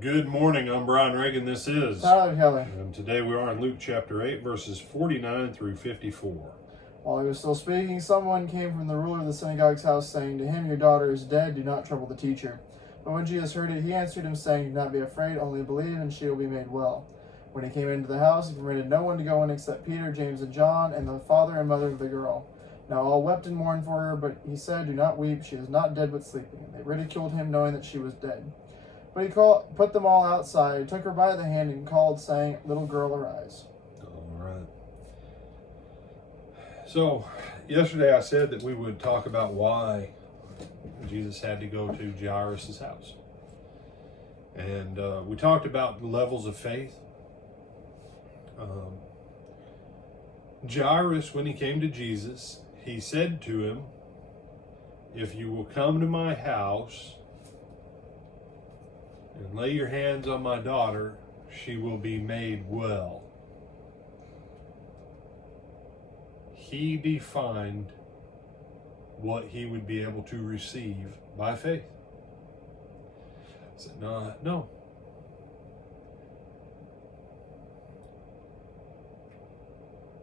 Good morning, I'm Brian Reagan, this is Tyler Keller. and today we are in Luke chapter 8 verses 49 through 54. While he was still speaking, someone came from the ruler of the synagogue's house, saying to him, "Your daughter is dead, do not trouble the teacher." But when Jesus heard it, he answered him, saying, "Do not be afraid, only believe, and she will be made well." When he came into the house, he permitted no one to go in except Peter, James, and John, and the father and mother of the girl. Now all wept and mourned for her, but he said, "Do not weep, she is not dead but sleeping." And they ridiculed him, knowing that she was dead. But he put them all outside, took her by the hand, and called, saying, "Little girl, arise." All right. So, yesterday I said that we would talk about why Jesus had to go to Jairus' house. And we talked about levels of faith. Jairus, when he came to Jesus, he said to him, "If you will come to my house and lay your hands on my daughter, she will be made well." He defined what he would be able to receive by faith. I said, no.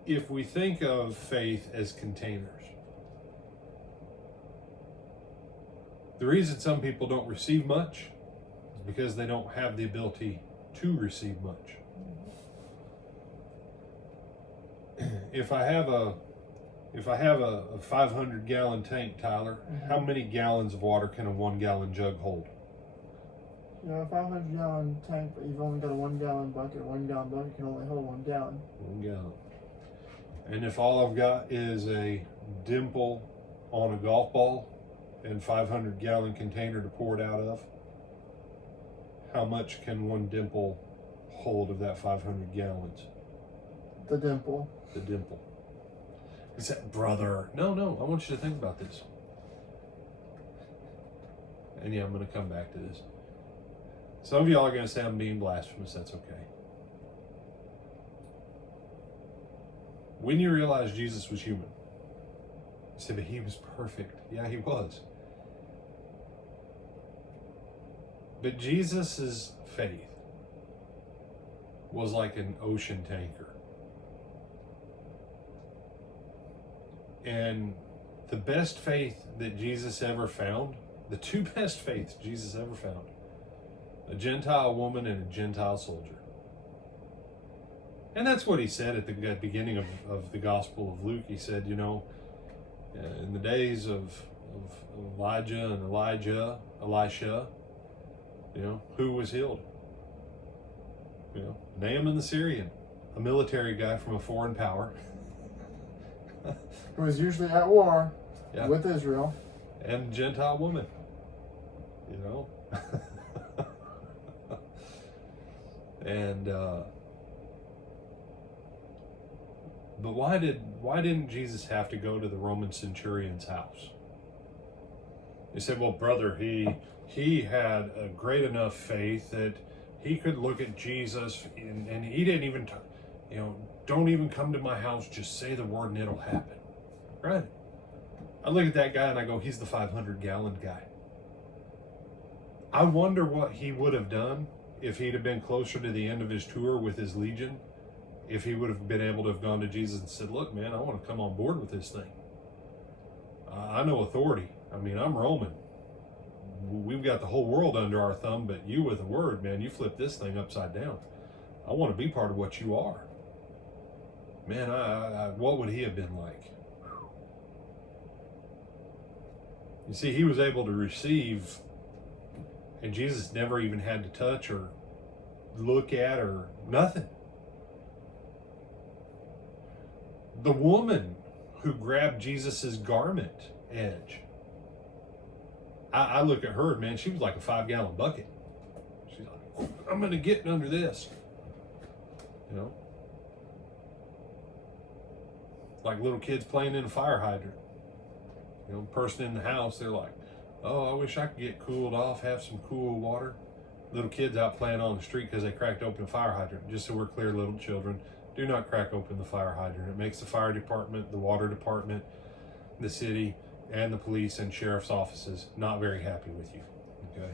If we think of faith as containers, the reason some people don't receive much is because they don't have the ability to receive much. If I have a 500-gallon tank, Tyler, how many gallons of water can a 1-gallon jug hold? You have a 500-gallon tank, but you've only got a 1-gallon bucket. A 1-gallon bucket can only hold 1 gallon. 1 gallon. And if all I've got is a dimple on a golf ball and 500-gallon container to pour it out of, how much can one dimple hold of that 500 gallons? The dimple. The dimple. Is that, brother? No, I want you to think about this. And yeah, I'm going to come back to this. Some of y'all are going to say I'm being blasphemous. That's okay. When you realize Jesus was human, you say, but he was perfect. Yeah, he was. But Jesus' faith was like an ocean tanker. And the best faith that Jesus ever found, the two best faiths Jesus ever found, a Gentile woman and a Gentile soldier. And that's what he said at the beginning of the Gospel of Luke. He said, in the days of Elijah and Elisha, who was healed? Naaman the Syrian, a military guy from a foreign power. Who was usually at war with Israel. And Gentile woman, and but why didn't Jesus have to go to the Roman centurion's house? They said, well, brother, he had a great enough faith that he could look at Jesus and he didn't even, don't even come to my house, just say the word and it'll happen. Right? I look at that guy and I go, he's the 500-gallon guy. I wonder what he would have done if he'd have been closer to the end of his tour with his legion, if he would have been able to have gone to Jesus and said, look, man, I want to come on board with this thing. I know authority. I mean, I'm Roman. We've got the whole world under our thumb, but you with a word, man, you flip this thing upside down. I want to be part of what you are. Man, what would he have been like? You see, he was able to receive, and Jesus never even had to touch or look at or nothing. The woman who grabbed Jesus's garment edge, I look at her, man, she was like a 5-gallon bucket. She's like, I'm going to get under this. Like little kids playing in a fire hydrant. Person in the house, they're like, oh, I wish I could get cooled off, have some cool water. Little kids out playing on the street because they cracked open a fire hydrant. Just so we're clear, little children, do not crack open the fire hydrant. It makes the fire department, the water department, the city, and the police and sheriff's offices not very happy with you. Okay.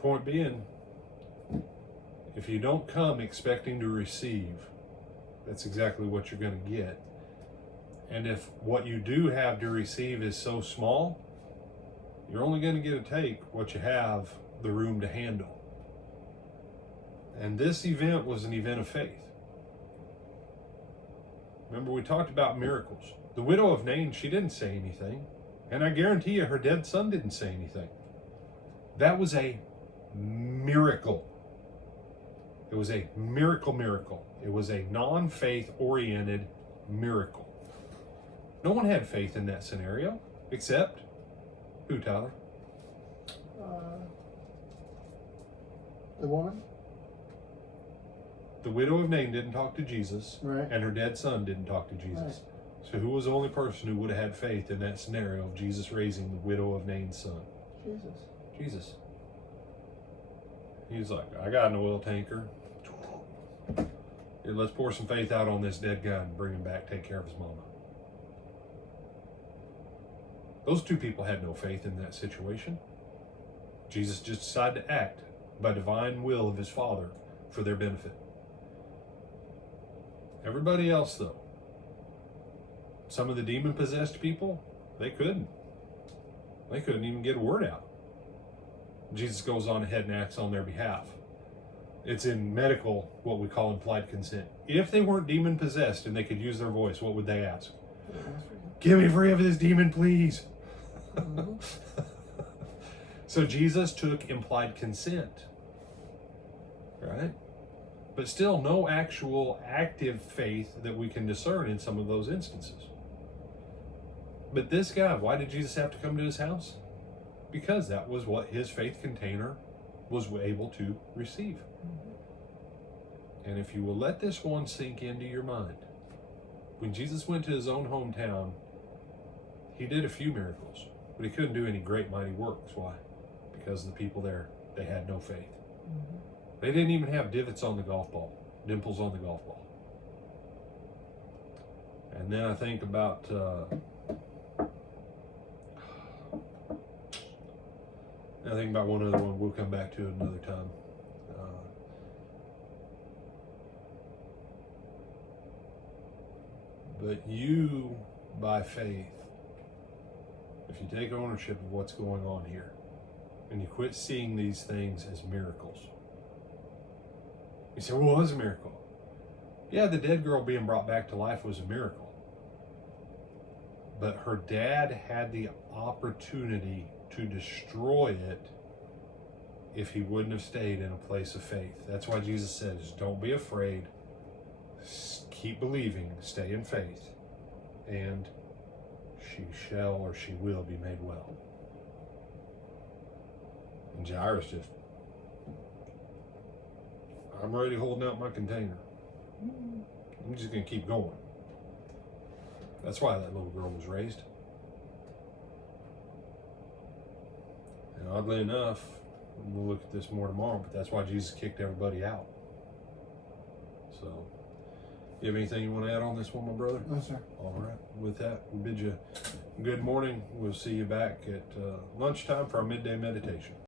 Point being, If you don't come expecting to receive, that's exactly what you're going to get. And if what you do have to receive is so small, you're only going to get to take what you have the room to handle. And this event was an event of faith. Remember, we talked about miracles. The widow of Nain, she didn't say anything. And I guarantee you, her dead son didn't say anything. That was a miracle. It was a miracle. It was a non-faith oriented miracle. No one had faith in that scenario, except who, Tyler? The woman? The widow of Nain didn't talk to Jesus, Right. and her dead son didn't talk to Jesus. Right. So who was the only person who would have had faith in that scenario of Jesus raising the widow of Nain's son? Jesus. He's like, I got an oil tanker. Here, let's pour some faith out on this dead guy and bring him back, take care of his mama. Those two people had no faith in that situation. Jesus just decided to act by divine will of his Father for their benefit. Everybody else, though, some of the demon-possessed people, they couldn't. They couldn't even get a word out. Jesus goes on ahead and acts on their behalf. It's in medical, what we call implied consent. If they weren't demon-possessed and they could use their voice, what would they ask? Get me free of this demon, please. Mm-hmm. So Jesus took implied consent, right? But still no actual active faith that we can discern in some of those instances. But this guy, why did Jesus have to come to his house? Because that was what his faith container was able to receive. And if you will let this one sink into your mind, when Jesus went to his own hometown, he did a few miracles, but he couldn't do any great mighty works. Why? Because the people there, they had no faith. Mm-hmm. They didn't even have divots on the golf ball, dimples on the golf ball. And then I think about one other one we'll come back to another time. But you, by faith, if you take ownership of what's going on here, and you quit seeing these things as miracles. You say, well, it was a miracle. Yeah, the dead girl being brought back to life was a miracle. But her dad had the opportunity to destroy it if he wouldn't have stayed in a place of faith. That's why Jesus says, don't be afraid. Keep believing, stay in faith, and she shall or she will be made well. And Jairus just, I'm already holding out my container. I'm just going to keep going. That's why that little girl was raised. And oddly enough, we'll look at this more tomorrow, but that's why Jesus kicked everybody out. So, you have anything you want to add on this one, my brother? No, sir. All right. With that, we bid you good morning. We'll see you back at lunchtime for our midday meditation.